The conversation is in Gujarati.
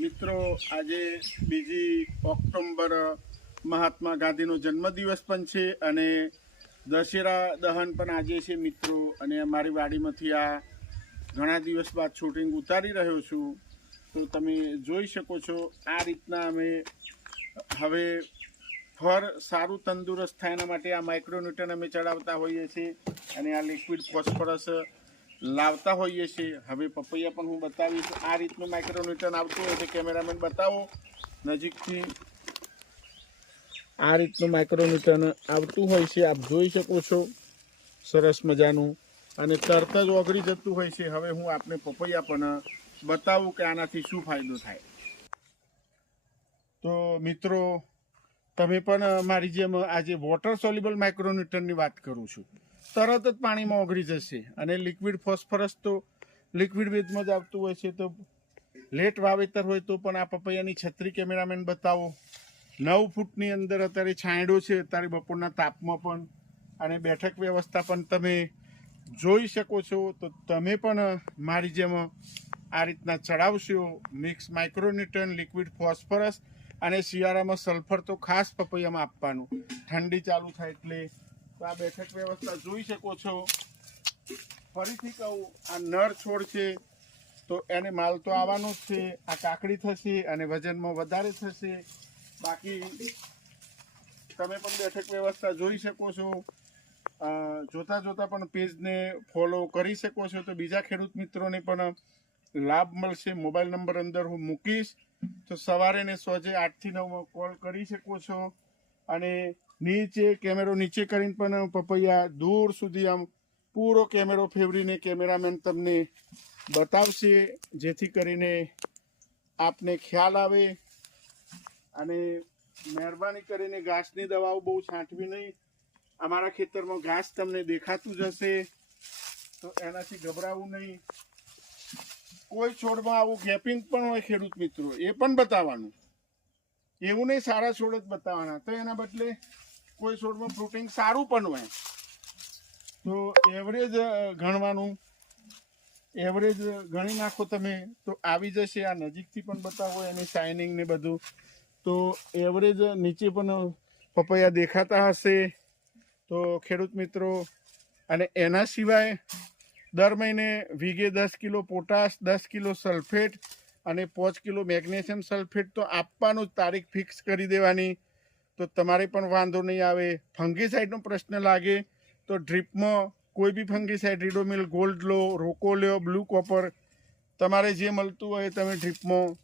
મિત્રો આજે 2 ઓક્ટોબર મહાત્મા ગાંધીનો જન્મદિવસ પણ છે અને દશેરા દહન પણ આજે છે મિત્રો। અને અમારી વાડીમાંથી આ ઘણા દિવસ બાદ શૂટિંગ ઉતારી રહ્યો છું, તો તમે જોઈ શકો છો આ રીતના અમે હવે ફળ સારું તંદુરસ્ત થાય એના માટે આ માઇક્રોન્યુટ્રન અમે ચડાવતા હોઈએ છીએ અને આ લિક્વિડ ફોસ્ફરસ લાવતા હોઈએ છીએ। હવે પપૈયા પણ હું બતાવીશ। આ રીતનું માઇક્રોન્યુટ્રન આવતું હોય છે, કેમેરામેન બતાવો નજીકથી। આ રીતનું માઇક્રોન્યુટ્રન આવતું હોય છે, આપ જોઈ શકો છો, સરસ મજાનું અને તરત જ ઓગળી જતું હોય છે। હવે હું આપને પપૈયા પણ બતાવું કે આનાથી શું ફાયદો થાય। તો મિત્રો તમે પણ મારી જેમ આજે વોટર સોલ્યુબલ માઇક્રોન્યુટ્રનની વાત કરું છું, તરત જ પાણીમાં ઓગળી જશે અને લિક્વિડ ફોસ્ફરસ તો લિક્વિડ વેજમાં જ આવતું હોય છે। તો લેટ વાવેતર હોય તો પણ આ પપૈયાની છત્રી કેમેરામેન બતાવો 9 ફૂટની અંદર અત્યારે છાંયડો છે, અત્યારે બપોરના તાપમાં પણ અને બેઠક વ્યવસ્થા પણ તમે જોઈ શકો છો। તો તમે પણ મારી જેમ આ રીતના ચડાવશો મિક્સ માઇક્રોન્યુટ્રન, લિક્વિડ ફોસ્ફરસ અને શિયાળામાં સલ્ફર તો ખાસ પપૈયામાં આપવાનું, ઠંડી ચાલુ થાય એટલે। તો આ બેઠક વ્યવસ્થા જોઈ શકો છો। ફરીથી કહું, આ નર છોડ છે તો એને માલ તો આવવાનો જ છે, આ કાકડી થશે અને વજનમાં વધારે થશે। બાકી તમે પણ બેઠક વ્યવસ્થા જોઈ શકો છો। જોતા જોતા પણ પેજને ફોલો કરી શકો છો, તો બીજા ખેડૂત મિત્રોને પણ લાભ મળશે। મોબાઈલ નંબર અંદર હું મૂકીશ, તો સવારે ને સોજે 8 થી 9 કોલ કરી શકો છો। અને નીચે કેમેરો નીચે કરીને પણ પપૈયા દૂર સુધી આમ પૂરો કેમેરો ફેરવીને કેમેરામેન તમને બતાવશે, જેથી કરીને આપને ખ્યાલ આવે। અને મહેરબાની કરીને ઘાસની દવાઓ બહુ છાંટવી નહીં। અમારા ખેતરમાં ઘાસ તમને દેખાતું જ હશે, તો એનાથી ગભરાવું નહીં। કોઈ છોડમાં આવું ગેપિંગ પણ હોય ખેડૂત મિત્રો, એ પણ બતાવવાનું, એવું નહીં સારા છોડ જ બતાવવાના। તો એના બદલે કોઈ છોડમાં ફ્રૂટિંગ સારું પણ હોય તો એવરેજ ગણવાનું, એવરેજ ગણી નાખો તમે તો આવી જશે। આ નજીકથી પણ બતાવો એની શાઇનિંગ ને બધું, તો એવરેજ નીચે પણ પપૈયા દેખાતા હશે તો ખેડૂત મિત્રો। અને એના સિવાય દર મહિને વીઘે 10 કિલો પોટાશ, 10 કિલો સલ્ફેટ અને 5 કિલો મેગ્નેશિયમ સલ્ફેટ તો આપવાનું જ, તારીખ ફિક્સ કરી દેવાની, તો તમારે પણ વાંધો નહીં આવે। ફંગીસાઇડનો પ્રશ્ન લાગે તો ડ્રીપમાં કોઈ બી ફંગીસાઇડ, રીડોમિલ, ગોલ્ડ લો, રોકો લો, બ્લુ કોપર, તમારે જે મળતું હોય તમે ડ્રીપમાં